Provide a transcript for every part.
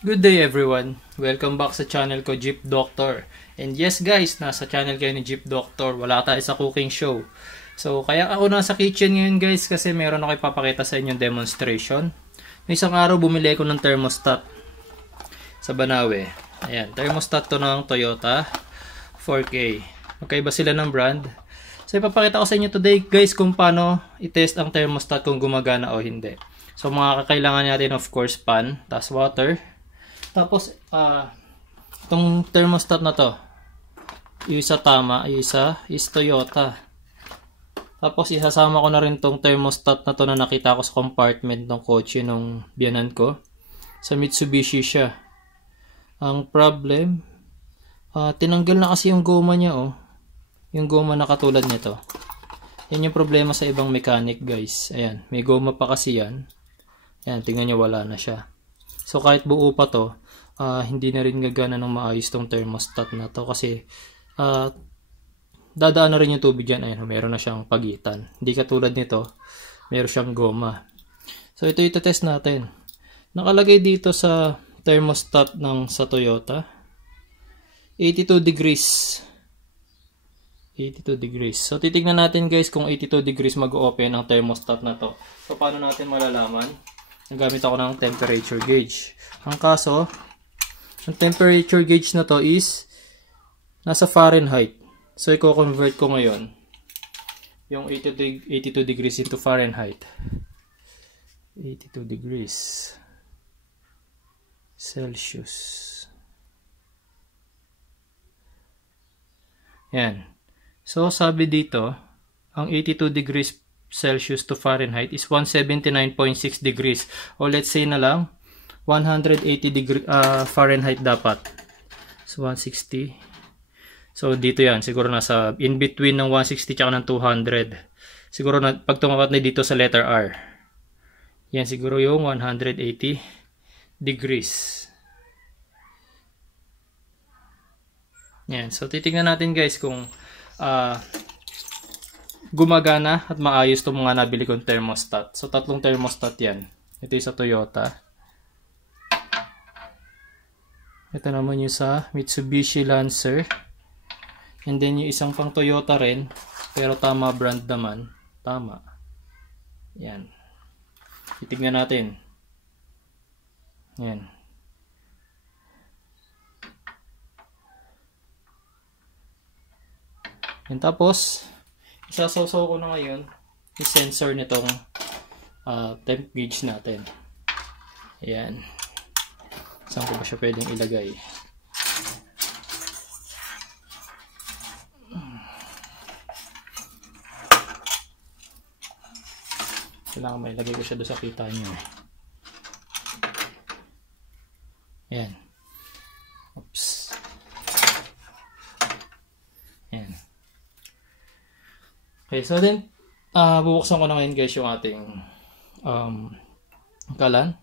Good day everyone! Welcome back sa channel ko, Jeep Doctor. And yes guys, nasa channel kayo ni Jeep Doctor. Wala tayo sa cooking show. So kaya ako nasa kitchen ngayon guys kasi meron ako ipapakita sa inyong demonstration. Noong isang araw bumili ako ng thermostat sa Banawe. Ayan, thermostat to ng Toyota 4K. Magkaiba sila ng brand. So ipapakita ko sa inyo today guys kung paano i-test ang thermostat kung gumagana o hindi. So mga kakailangan natin of course pan, tas water. Tapos, itong thermostat na to, yung isa tama, yung isa is Toyota. Tapos, isasama ko na rin tong thermostat na to na nakita ko sa compartment ng kotse nung biyanan ko. Sa Mitsubishi siya. Ang problem, tinanggal na kasi yung goma niya, oh. Yung goma na katulad nito. Yan yung problema sa ibang mechanic, guys. Ayan, may goma pa kasi yan. Ayan, tingnan nyo, wala na siya. So kahit buo pa to, hindi na rin gagana ng maayos tong thermostat na to kasi dadaan na rin yung tubig yan. Ayun, meron na siyang pagitan. Hindi katulad nito, meron siyang goma. So ito ito-test natin. Nakalagay dito sa thermostat ng sa Toyota, 82 degrees. 82 degrees. So titignan natin guys kung 82 degrees mag-open ang thermostat na to. So paano natin malalaman? Nagamit ako ng temperature gauge. Ang kaso, ang temperature gauge na to is nasa Fahrenheit. So, i-convert ko ngayon yung 82 degrees into Fahrenheit. 82 degrees Celsius. Yan. So, sabi dito, ang 82 degrees Celsius to Fahrenheit is 179.6 degrees. O let's say na lang 180 degree Fahrenheit dapat. So 160. So dito yan, siguro nasa in between ng 160 tsaka ng 200. Siguro na pag tumapat na dito sa letter R. Yan siguro yung 180 degrees. Yan, so titingnan natin guys kung gumagana at maayos itong mga nabili kong thermostat. So, tatlong thermostat yan. Ito yung sa Toyota. Ito naman yung sa Mitsubishi Lancer. And then yung isang pang Toyota rin. Pero tama brand naman. Tama. Yan. Titignan natin. Yan. And tapos, isasawsaw ko na ngayon yung sensor nitong temp gauge natin. Ayan. Saan ko ba siya pwedeng ilagay? Kailangan may ilagay ko siya doon sa kita nyo. Ayan. Oops. Ayan. Okay, so then, bubuksan ko na ngayon guys yung ating kalan.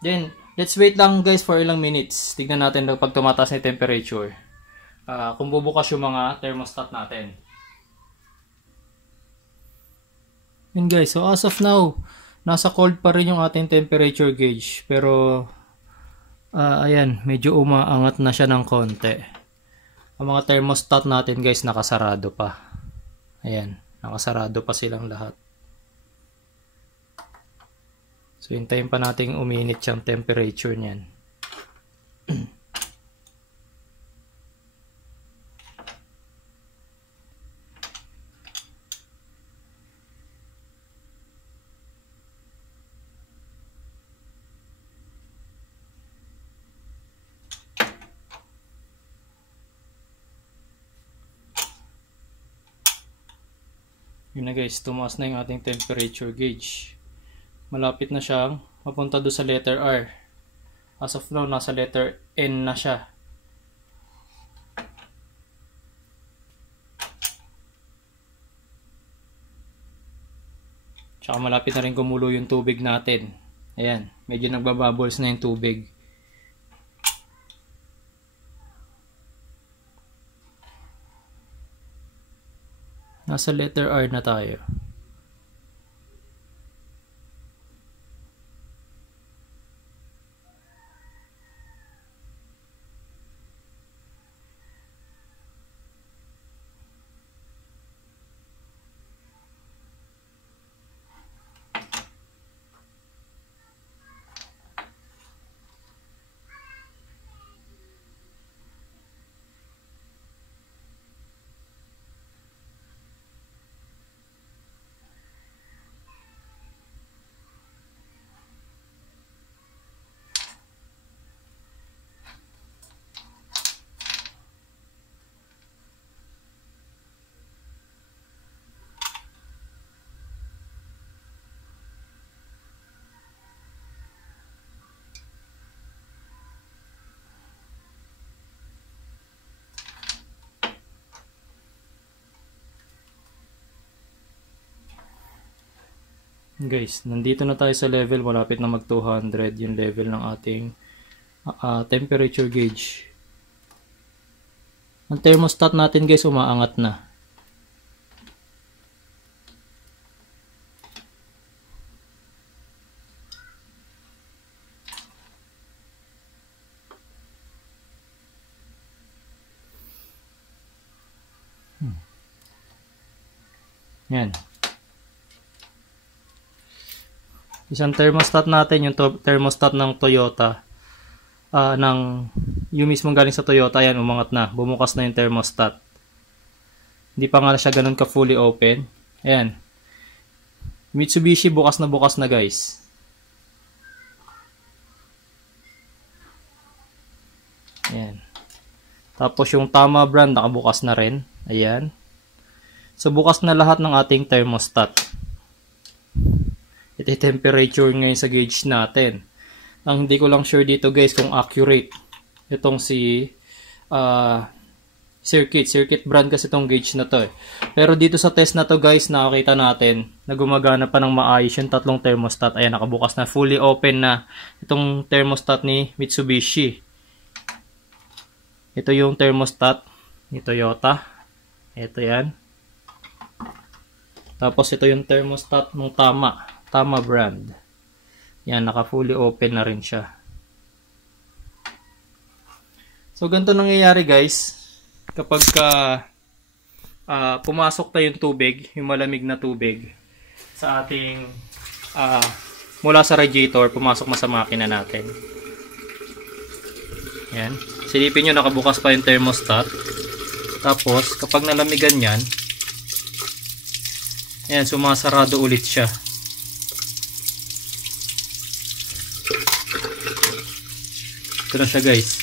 Then, let's wait lang guys for ilang minutes. Tignan natin pag tumataas na yung temperature. Kung bubukas yung mga thermostat natin. Yun guys, so as of now, nasa cold pa rin yung ating temperature gauge. Pero, ayan, medyo umaangat na siya ng konti. Ang mga thermostat natin guys nakasarado pa. Ayan, nakasarado pa silang lahat. So hintayin pa nating uminit yung temperature niyan. Yun na guys, tumaas na yung ating temperature gauge. Malapit na siyang mapunta doon sa letter R. As of now, nasa letter N na siya. Tsaka malapit na rin kumulo yung tubig natin. Ayan, medyo nagbabubbles na yung tubig. Nasa letter R na tayo. Guys, nandito na tayo sa level, malapit na mag 200 yung level ng ating temperature gauge. Ang thermostat natin guys umaangat na. Yan. Isang thermostat natin, yung thermostat ng Toyota, yung mismong galing sa Toyota, yan, umangat na. Bumukas na yung thermostat. Hindi pa nga siya ganun ka fully open. Ayan. Mitsubishi, bukas na guys. Ayan. Tapos yung Tama brand, nakabukas na rin. Ayan. So, bukas na lahat ng ating thermostat. Ito yung temperature ngayon sa gauge natin. Ang hindi ko lang sure dito guys kung accurate itong si Circuit brand kasi itong gauge na to eh. Pero dito sa test na to guys, nakakita natin na gumagana pa ng maayos yung tatlong thermostat. Ayan, nakabukas na, fully open na itong thermostat ni Mitsubishi. Ito yung thermostat ni Toyota. Ito yan. Tapos ito yung thermostat ng Tama brand. Yan, naka fully open na rin siya. So, ganito nangyayari guys. Kapag pumasok na yung tubig, yung malamig na tubig, sa ating, mula sa radiator, pumasok na sa makina natin. Yan. Silipin nyo, nakabukas pa yung thermostat. Tapos, kapag nalamigan yan, ayan, sumasarado ulit siya. Ito na siya guys.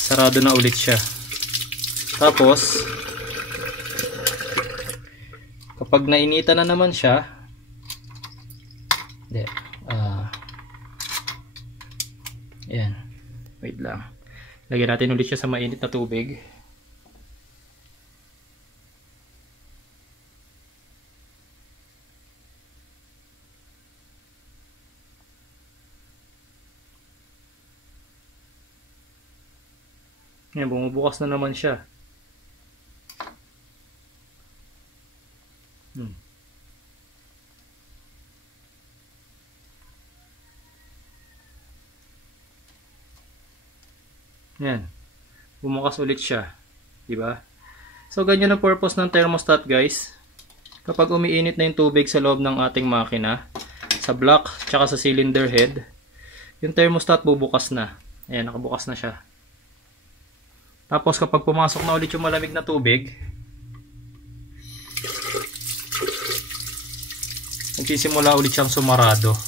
Sarado na ulit siya. Tapos, kapag nainitan na naman siya, ayan. Wait lang. Lagyan natin ulit siya sa mainit na tubig. Yan, bumubukas na naman siya. Yan. Bumukas ulit siya. Diba? So, ganyan ang purpose ng thermostat guys. Kapag umiinit na yung tubig sa loob ng ating makina, sa block, tsaka sa cylinder head, yung thermostat bubukas na. Ayan, nakabukas na siya. Tapos kapag pumasok na ulit yung malamig na tubig, nagsisimula ulit siyang sumarado.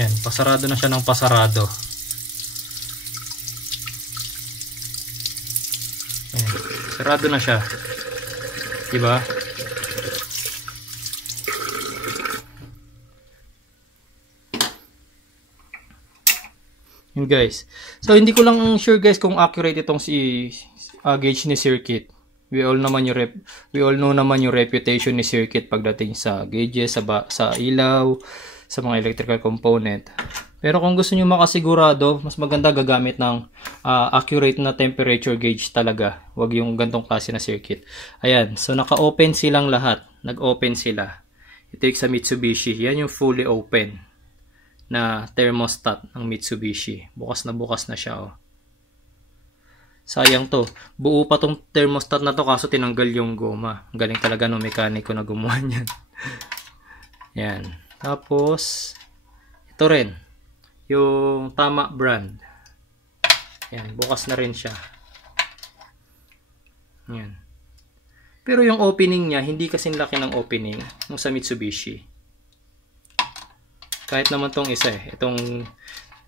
Yan, pasarado na siya ng pasarado. Yan, sarado na siya. Diba? Yun guys. So hindi ko lang sure guys kung accurate itong si gauge ni Circuit. We all know naman yung reputation ni Circuit pagdating sa gauges, sa ilaw, sa mga electrical component. Pero kung gusto niyo makasigurado, mas maganda gagamit ng accurate na temperature gauge talaga. Huwag yung gantong klase na circuit. Ayan, so naka-open silang lahat. Nag-open sila. Ito yung sa Mitsubishi. Yan yung fully open na thermostat ng Mitsubishi. Bukas na siya, oh. Sayang to. Buo pa tong thermostat na to kaso tinanggal yung goma. Galing talaga ng mekaniko na gumawa niyan. Yan. Tapos ito rin. Yung Tama brand. Yan, bukas na rin siya. Yan. Pero yung opening niya hindi kasing laki ng opening ng sa Mitsubishi. Kahit naman tong isa itong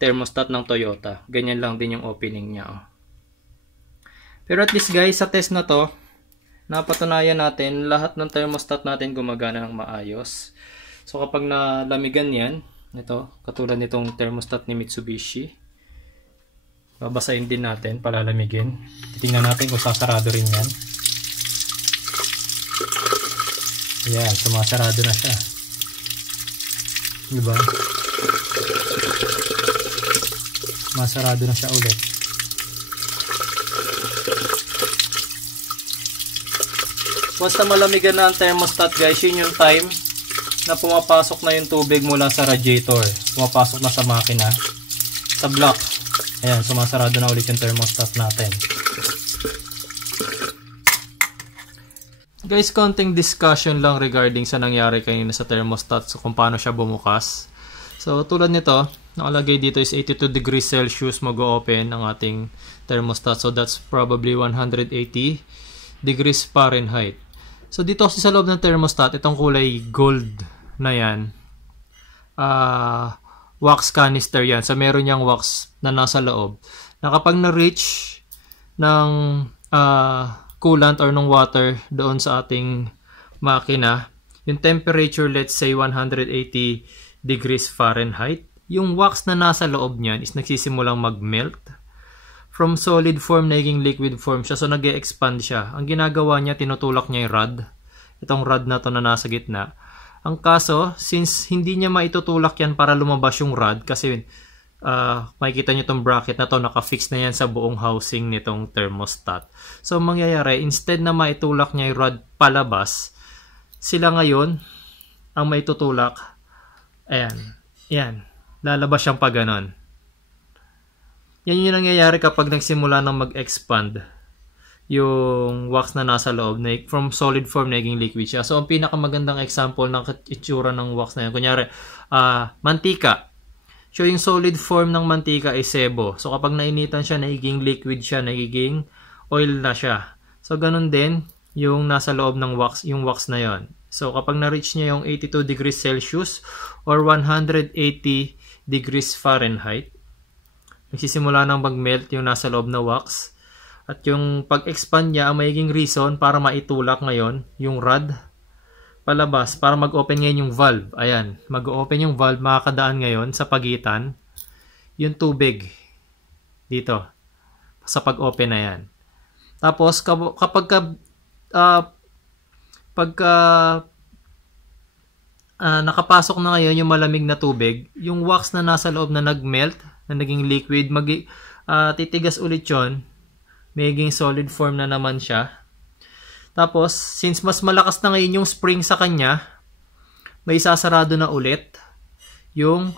thermostat ng Toyota, ganyan lang din yung opening niya, oh. Pero at least guys, sa test na to, napatunayan natin lahat ng thermostat natin gumagana ng maayos. So kapag nalamigan yan, ito, katulad nitong thermostat ni Mitsubishi, babasahin din natin, palalamigin. Titingnan natin kung sasarado rin yan. Ayan, sumasarado na siya. Diba? Masarado na siya ulit. Once na malamigan na ang thermostat guys, yun yung time na pumapasok na yung tubig mula sa radiator. Pumapasok na sa makina, sa block. Ayan, sumasarado na ulit yung thermostat natin. Guys, konting discussion lang regarding sa nangyari kanina sa thermostat, so kung paano siya bumukas. So tulad nito, nakalagay dito is 82 degrees Celsius mag-open ang ating thermostat. So that's probably 180 degrees Fahrenheit. So dito kasi sa loob ng thermostat, itong kulay gold na yan, wax canister yan. So meron niyang wax na nasa loob. Na kapag na-reach ng coolant or ng water doon sa ating makina, yung temperature, let's say 180 degrees Fahrenheit, yung wax na nasa loob niyan is nagsisimulang mag-melt. From solid form, naging liquid form siya. So, nag-e-expand siya. Ang ginagawa niya, tinutulak niya yung rod. Itong rod na to na nasa gitna. Ang kaso, since hindi niya maitutulak yan para lumabas yung rod, kasi makikita niyo itong bracket na to, naka-fix na yan sa buong housing nitong thermostat. So, mangyayari, instead na maitulak niya yung rod palabas, sila ngayon, ang maitutulak, ayan, yan, lalabas siyang pa ganon. Yan yung nangyayari kapag nagsimula ng mag-expand yung wax na nasa loob, na from solid form naging liquid siya. So, ang pinakamagandang example ng itsura ng wax na yan, kunyari, mantika. So, yung solid form ng mantika ay sebo. So, kapag nainitan siya, nagiging liquid siya, nagiging oil na siya. So, ganun din yung nasa loob ng wax, yung wax na yon. So, kapag na-reach niya yung 82 degrees Celsius or 180 degrees Fahrenheit, nagsisimula nang mag-melt yung nasa loob na wax. At yung pag-expand niya, ang magiging reason para maitulak ngayon yung rod palabas, para mag-open ngayon yung valve. Ayan, mag-open yung valve, makakadaan ngayon sa pagitan yung tubig dito sa pag-open na yan. Tapos, kapag nakapasok na ngayon yung malamig na tubig, yung wax na nasa loob na nag-melt, na naging liquid, titigas ulit yun, magiging solid form na naman siya. Tapos, since mas malakas na ngayon yung spring sa kanya, may sasarado na ulit yung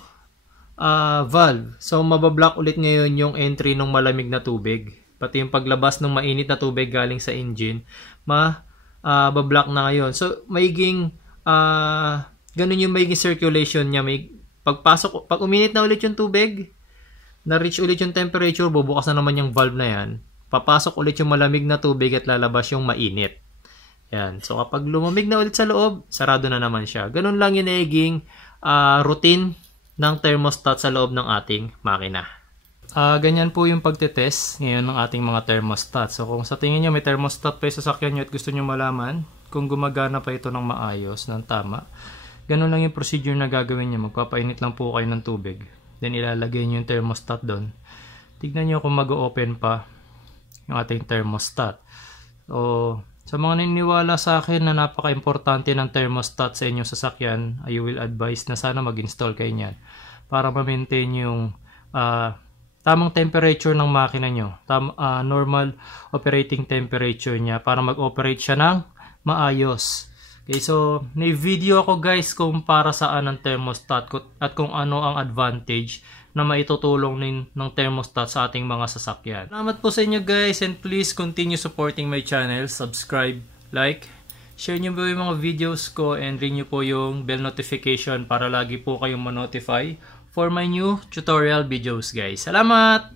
valve. So, mabablock ulit ngayon yung entry ng malamig na tubig. Pati yung paglabas ng mainit na tubig galing sa engine, mabablock na ngayon. So, magiging ganun yung magiging circulation niya. Pag uminit na ulit yung tubig, na-reach ulit yung temperature, bubukas na naman yung valve na yan. Papasok ulit yung malamig na tubig at lalabas yung mainit. Yan. So, kapag lumamig na ulit sa loob, sarado na naman siya. Ganun lang yung naging routine ng thermostat sa loob ng ating makina. Ganyan po yung pagtetest ngayon ng ating mga thermostat. So, kung sa tingin nyo may thermostat pa yung sasakyan nyo at gusto nyo malaman kung gumagana pa ito ng maayos, ng tama, ganun lang yung procedure na gagawin nyo. Magpapainit lang po kayo ng tubig. Then, ilalagay nyo yung thermostat doon. Tignan nyo kung mag-open pa yung ating thermostat. So, sa mga naniniwala sa akin na napaka-importante ng thermostat sa inyong sasakyan, I will advise na sana mag-install kayo niyan para ma-maintain yung tamang temperature ng makina nyo. Normal operating temperature niya para mag-operate siya ng maayos. Okay, so may video ako guys kung para saan ang thermostat at kung ano ang advantage na maitutulong ng thermostat sa ating mga sasakyan. Salamat po sa inyo guys, and please continue supporting my channel. Subscribe, like, share nyo po yung mga videos ko, and ring nyo po yung bell notification para lagi po kayong ma-notify for my new tutorial videos guys. Salamat!